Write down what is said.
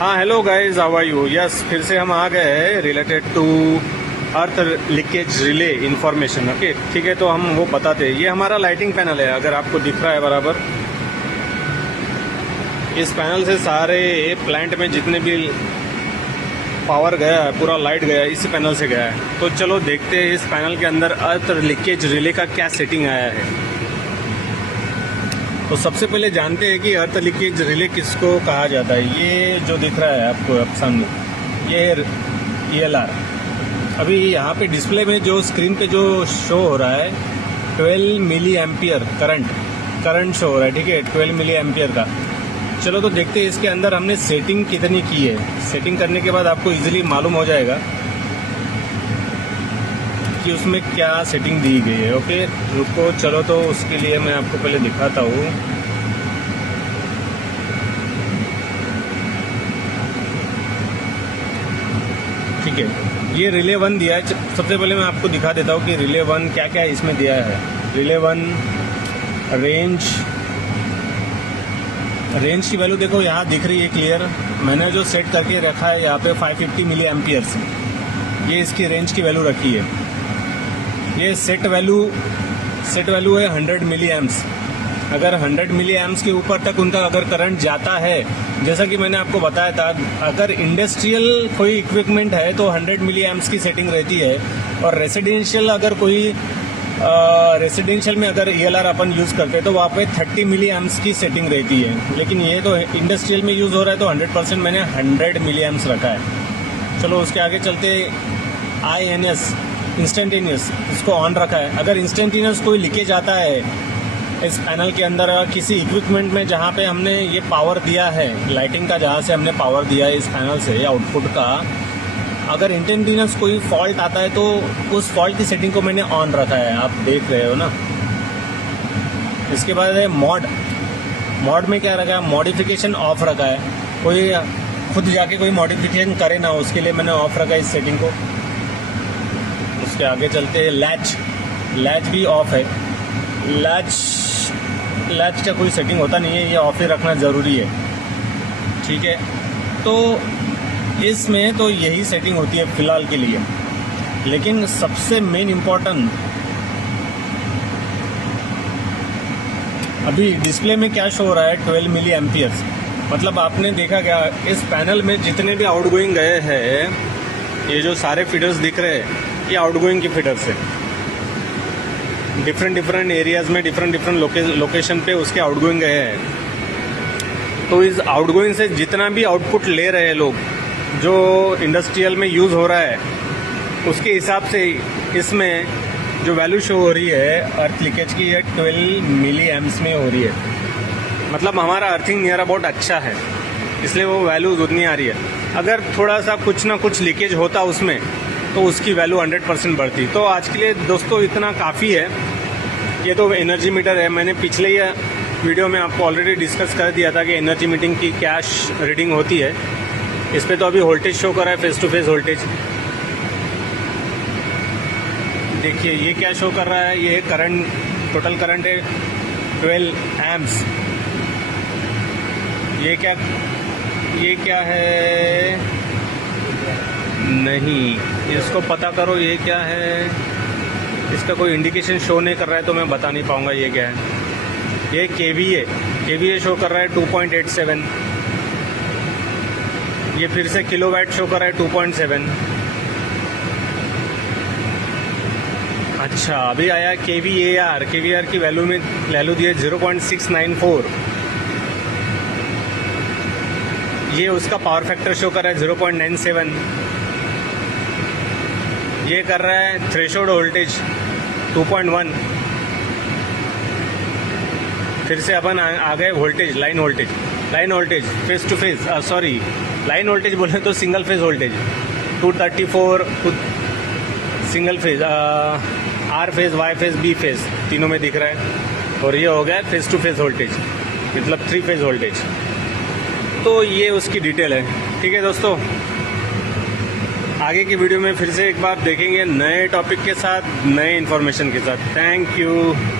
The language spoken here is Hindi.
हाँ hello guys, how are you. Yes, फिर से हम आ गए हैं related to earth leakage relay information. Okay ठीक है, तो हम वो बताते हैं। ये हमारा लाइटिंग पैनल है, अगर आपको दिख रहा है बराबर। इस पैनल से सारे प्लांट में जितने भी पावर गया है, पूरा लाइट गया है, इसी पैनल से गया है। तो चलो देखते हैं इस पैनल के अंदर अर्थ लीकेज रिले का क्या सेटिंग आया है। तो सबसे पहले जानते हैं कि अर्थ लीकेज रिले किसको कहा जाता है। ये जो दिख रहा है आपको अब सामने, ये ELR। अभी यहाँ पे डिस्प्ले में जो स्क्रीन पे जो शो हो रहा है 12 मिली एम्पियर करंट शो हो रहा है। ठीक है, 12 मिली एम्पियर का। चलो तो देखते हैं इसके अंदर हमने सेटिंग कितनी की है। सेटिंग करने के बाद आपको इजीली मालूम हो जाएगा कि उसमें क्या सेटिंग दी गई है। ओके रुको, चलो तो उसके लिए मैं आपको पहले दिखाता हूँ। ठीक है, ये रिले 1 दिया है। सबसे पहले मैं आपको दिखा देता हूँ कि रिले 1 क्या क्या इसमें दिया है। रिले 1 रेंज की वैल्यू देखो, यहाँ दिख रही है क्लियर। मैंने जो सेट करके रखा है यहाँ पे 550 मिली एम्पियर्स, ये इसकी रेंज की वैल्यू रखी है। ये सेट वैल्यू है 100 मिली एम्प्स। अगर 100 मिली एम्प्स के ऊपर तक उनका अगर करंट जाता है, जैसा कि मैंने आपको बताया था, अगर इंडस्ट्रियल कोई इक्विपमेंट है तो 100 मिली एम्प्स की सेटिंग रहती है। और रेसिडेंशियल अगर कोई रेसिडेंशियल में अगर ELR अपन यूज़ करते हैं तो वहाँ पे 30 मिली एम्प्स की सेटिंग रहती है। लेकिन ये तो इंडस्ट्रियल में यूज़ हो रहा है तो 100% मैंने 100 मिली एम्प्स रखा है। चलो उसके आगे चलते। INS इंस्टेंटेनियस, इसको ऑन रखा है। अगर इंस्टेंटेनियस कोई लीकेज आता है इस पैनल के अंदर किसी इक्विपमेंट में जहाँ पे हमने ये पावर दिया है, लाइटिंग का जहाँ से हमने पावर दिया है इस पैनल से आउटपुट का, अगर इंस्टेंटेनियस कोई फॉल्ट आता है तो उस फॉल्ट की सेटिंग को मैंने ऑन रखा है, आप देख रहे हो ना। इसके बाद है मॉड में क्या रखा है, मॉडिफिकेशन ऑफ रखा है। कोई खुद जाके कोई मॉडिफिकेशन करे ना, उसके लिए मैंने ऑफ रखा है इस सेटिंग को। उसके आगे चलते हैं। लैच भी ऑफ है। लैच का कोई सेटिंग होता नहीं है, ये ऑफ ही रखना ज़रूरी है। ठीक है, तो इसमें तो यही सेटिंग होती है फ़िलहाल के लिए। लेकिन सबसे मेन इम्पोर्टेंट, अभी डिस्प्ले में क्या शो हो रहा है 12 मिली एम्पियर्स। मतलब आपने देखा क्या, इस पैनल में जितने भी आउटगोइंग गए हैं, ये जो सारे फीडर्स दिख रहे हैं, ये आउटगोइंग की फीडर्स है। डिफरेंट एरियाज में डिफरेंट लोकेशन पे उसके आउटगोइंग गए हैं। तो इस आउटगोइंग से जितना भी आउटपुट ले रहे हैं लोग, जो इंडस्ट्रियल में यूज़ हो रहा है, उसके हिसाब से इसमें जो वैल्यू शो हो रही है अर्थ लीकेज की, है 12 मिली एम्प्स में हो रही है। मतलब हमारा अर्थिंग नियर अबाउट अच्छा है, इसलिए वो वैल्यूज उतनी आ रही है। अगर थोड़ा सा कुछ ना कुछ लीकेज होता उसमें तो उसकी वैल्यू 100% बढ़ती। तो आज के लिए दोस्तों इतना काफ़ी है। ये तो एनर्जी मीटर है, मैंने पिछले ही वीडियो में आपको ऑलरेडी डिस्कस कर दिया था कि एनर्जी मीटिंग की क्या रीडिंग होती है। इस पर तो अभी वोल्टेज शो कर रहा है, फेस टू फेस वोल्टेज। देखिए ये क्या शो कर रहा है, ये करंट, टोटल करंट है 12 एम्प्स। ये क्या है, नहीं, इसको पता करो ये क्या है। इसका कोई इंडिकेशन शो नहीं कर रहा है तो मैं बता नहीं पाऊंगा ये क्या है। ये KVA शो कर रहा है 2.87। ये फिर से किलोवाट शो कर रहा है 2.7। अच्छा, अभी आया KVAR की वैल्यू दी है 0.694। ये उसका पावर फैक्टर शो कर रहा है 0.97। ये कर रहा है थ्रेशोल्ड वोल्टेज 2.1। फिर से अपन आ गए voltage, line voltage phase to phase, sorry line voltage बोले तो single phase voltage 234 single phase, R phase, Y phase, B phase तीनों में दिख रहा है। और ये हो गया फेस टू फेस वोल्टेज, मतलब 3 फेज वोल्टेज। तो ये उसकी डिटेल है। ठीक है दोस्तों, आगे की वीडियो में फिर से एक बार देखेंगे नए टॉपिक के साथ, नए इन्फॉर्मेशन के साथ। Thank you.